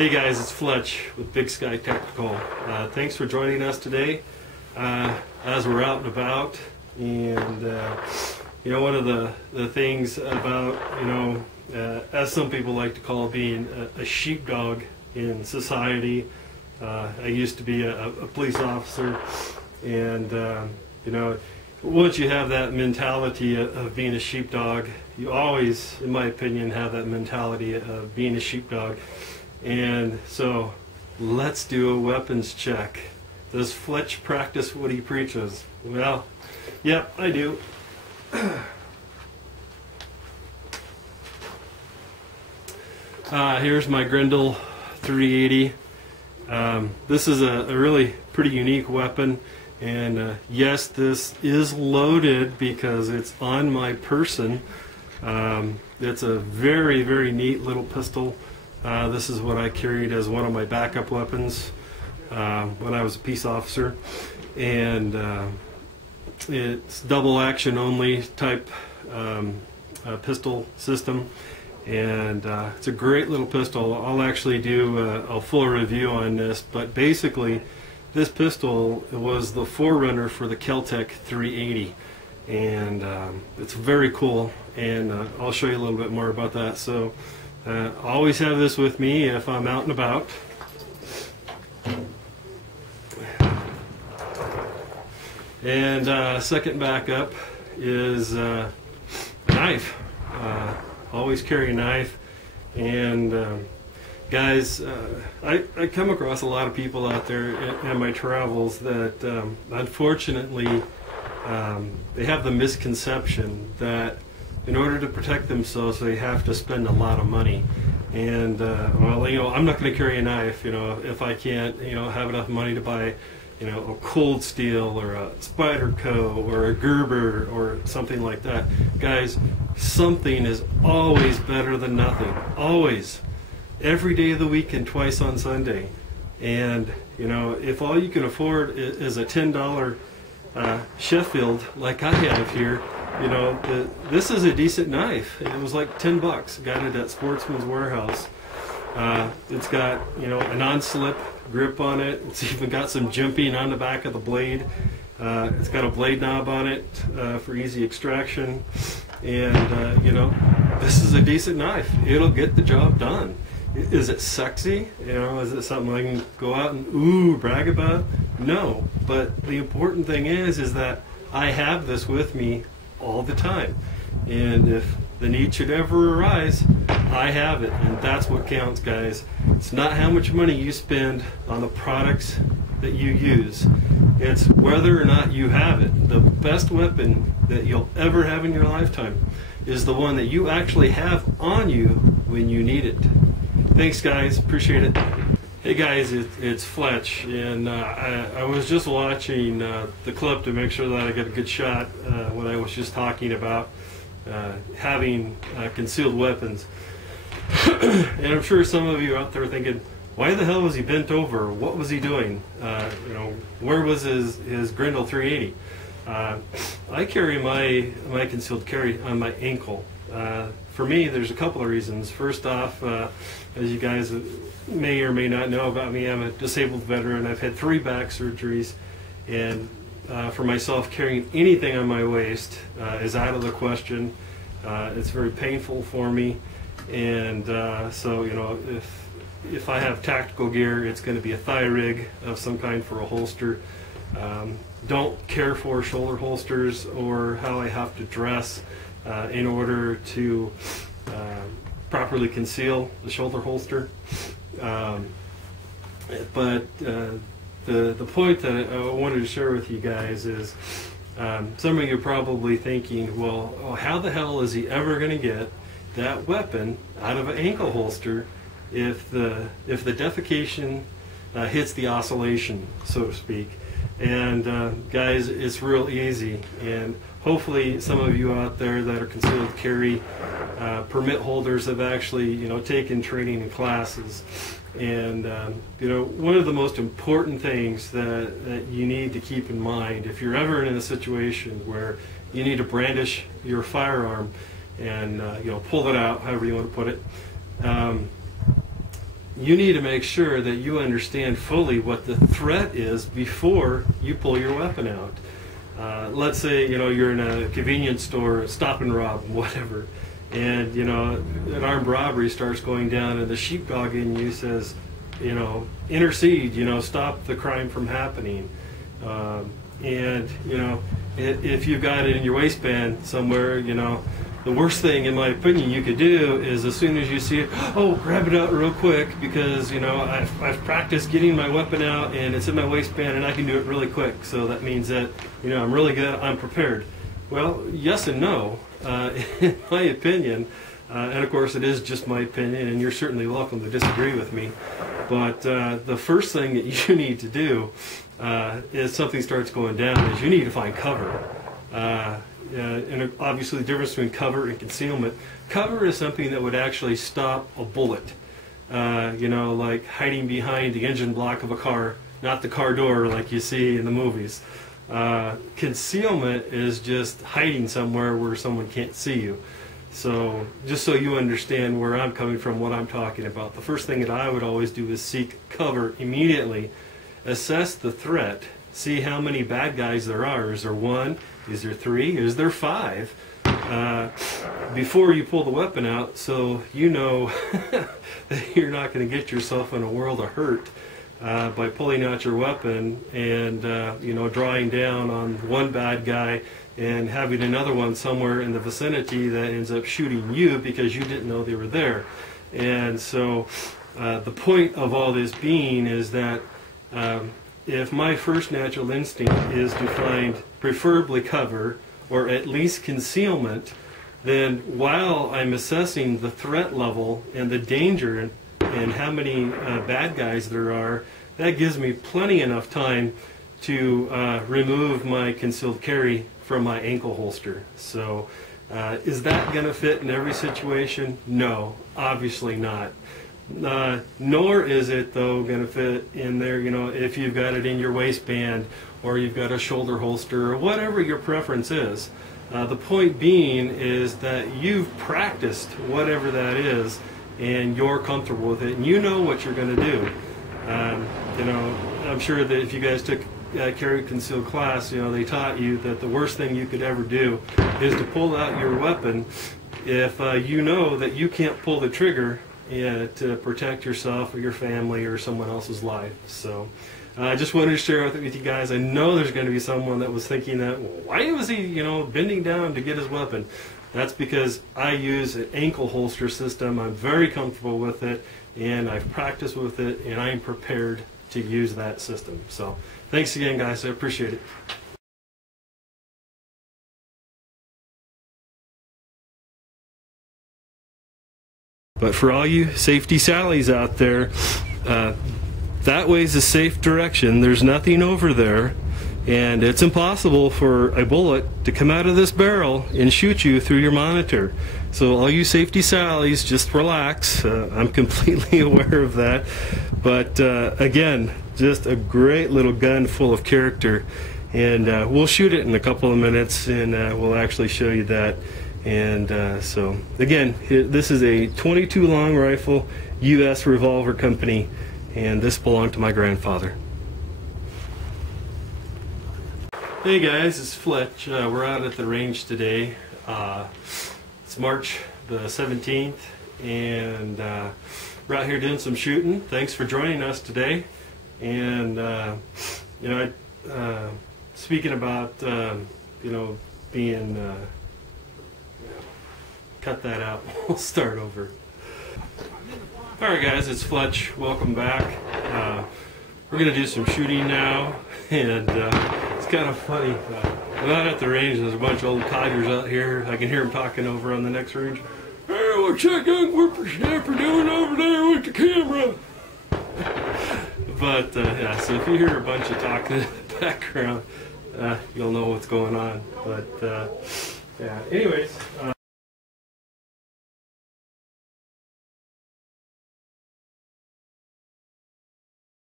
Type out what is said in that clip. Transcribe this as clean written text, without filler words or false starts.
Hey guys, it's Fletch with Big Sky Technical. Thanks for joining us today as we're out and about. And you know, one of the things about, as some people like to call being a sheepdog in society. I used to be a police officer, and once you have that mentality of being a sheepdog, you always, in my opinion, have that mentality of being a sheepdog. And so let's do a weapons check. Does Fletch practice what he preaches? Well, yep, I do. Here's my Grendel 380. This is a really pretty unique weapon, and yes, this is loaded because it's on my person. It's a very, very neat little pistol. This is what I carried as one of my backup weapons when I was a peace officer, and it's double action only type pistol system, and it's a great little pistol. I'll actually do a full review on this, but basically this pistol was the forerunner for the kel-tec 380, and it's very cool, and I'll show you a little bit more about that. So always have this with me if I'm out and about. And second backup is a knife. Always carry a knife. And guys, I come across a lot of people out there in my travels that unfortunately they have the misconception that in order to protect themselves, they have to spend a lot of money. And well, I'm not going to carry a knife, if I can't, have enough money to buy, a Cold Steel or a Spyderco or a Gerber or something like that. Guys, something is always better than nothing. Always. Every day of the week and twice on Sunday. And, if all you can afford is a $10 Sheffield like I have here, this is a decent knife. It was like 10 bucks. Got it at Sportsman's Warehouse. It's got, a non-slip grip on it. It's even got some jimping on the back of the blade. It's got a blade knob on it for easy extraction. And, this is a decent knife. It'll get the job done. Is it sexy? Is it something I can go out and brag about? No. But the important thing is that I have this with me all the time, and if the need should ever arise, I have it, and that's what counts, guys. It's not how much money you spend on the products that you use, it's whether or not you have it. The best weapon that you'll ever have in your lifetime is the one that you actually have on you when you need it. Thanks guys, appreciate it. Hey guys, it's Fletch, and I was just watching the clip to make sure that I get a good shot when I was just talking about having concealed weapons. And I'm sure some of you out there are thinking, why the hell was he bent over? What was he doing? Where was his Grendel 380? I carry my concealed carry on my ankle. For me, there's a couple of reasons. First off, as you guys may or may not know about me, I'm a disabled veteran. I've had 3 back surgeries, and for myself, carrying anything on my waist is out of the question. It's very painful for me, and so if I have tactical gear, it's going to be a thigh rig of some kind for a holster. Don't care for shoulder holsters or how I have to dress in order to properly conceal the shoulder holster. But the point that I wanted to share with you guys is some of you are probably thinking, well, how the hell is he ever going to get that weapon out of an ankle holster if the defecation hits the oscillation, so to speak? And guys, it's real easy, and hopefully some of you out there that are concealed carry permit holders have actually taken training and classes. And one of the most important things that you need to keep in mind if you're ever in a situation where you need to brandish your firearm and pull it out, however you want to put it, you need to make sure that you understand fully what the threat is before you pull your weapon out. Let's say you're in a convenience store, stop and rob, whatever, and an armed robbery starts going down, and the sheepdog in you says, intercede, stop the crime from happening. And if you've got it in your waistband somewhere, the worst thing, in my opinion, you could do is, as soon as you see it, grab it out real quick, because I've practiced getting my weapon out and it's in my waistband and I can do it really quick. So that means that I'm really good, I'm prepared. Well, yes and no, in my opinion, and of course it is just my opinion, and you're certainly welcome to disagree with me. But the first thing that you need to do is, something starts going down, is you need to find cover. And obviously the difference between cover and concealment. Cover is something that would actually stop a bullet. Like hiding behind the engine block of a car, not the car door like you see in the movies. Concealment is just hiding somewhere where someone can't see you. So just so you understand where I'm coming from, what I'm talking about, the first thing that I would always do is seek cover immediately. Assess the threat. See how many bad guys there are. Is there one? Is there three? Is there five? Before you pull the weapon out, so that you're not going to get yourself in a world of hurt by pulling out your weapon and drawing down on one bad guy and having another one somewhere in the vicinity that ends up shooting you because you didn't know they were there. And so the point of all this being is that if my first natural instinct is to find preferably cover, or at least concealment, then while I'm assessing the threat level and the danger and how many bad guys there are, that gives me plenty enough time to remove my concealed carry from my ankle holster. So is that going to fit in every situation? No, obviously not. Nor is it, though, going to fit in there, if you've got it in your waistband or you've got a shoulder holster or whatever your preference is. The point being is that you've practiced whatever that is and you're comfortable with it and you know what you're going to do. I'm sure that if you guys took carry concealed class, they taught you that the worst thing you could ever do is to pull out your weapon if you know that you can't pull the trigger to protect yourself or your family or someone else's life. So I just wanted to share with you guys. I know there's going to be someone that was thinking that, why was he, bending down to get his weapon? That's because I use an ankle holster system. I'm very comfortable with it, and I've practiced with it, and I'm prepared to use that system. So thanks again, guys. I appreciate it. But for all you safety Sallies out there, that way's a safe direction. There's nothing over there, and it's impossible for a bullet to come out of this barrel and shoot you through your monitor. So all you safety Sallies, just relax. I'm completely aware of that. But again, just a great little gun full of character. And we'll shoot it in a couple of minutes, and we'll actually show you that. And so again, this is a .22 long rifle, U.S. revolver company, and this belonged to my grandfather. Hey guys, it's Fletch. We're out at the range today. It's March the 17th, and we're out here doing some shooting. Thanks for joining us today. And speaking about being cut that out. We'll start over. Alright guys, it's Fletch. Welcome back. We're going to do some shooting now, and it's kind of funny. I'm out at the range, and there's a bunch of old codgers out here. I can hear them talking over on the next range. Hey, what's that young whippersnapper doing over there with the camera? But yeah, so if you hear a bunch of talking in the background, you'll know what's going on. But yeah, anyways.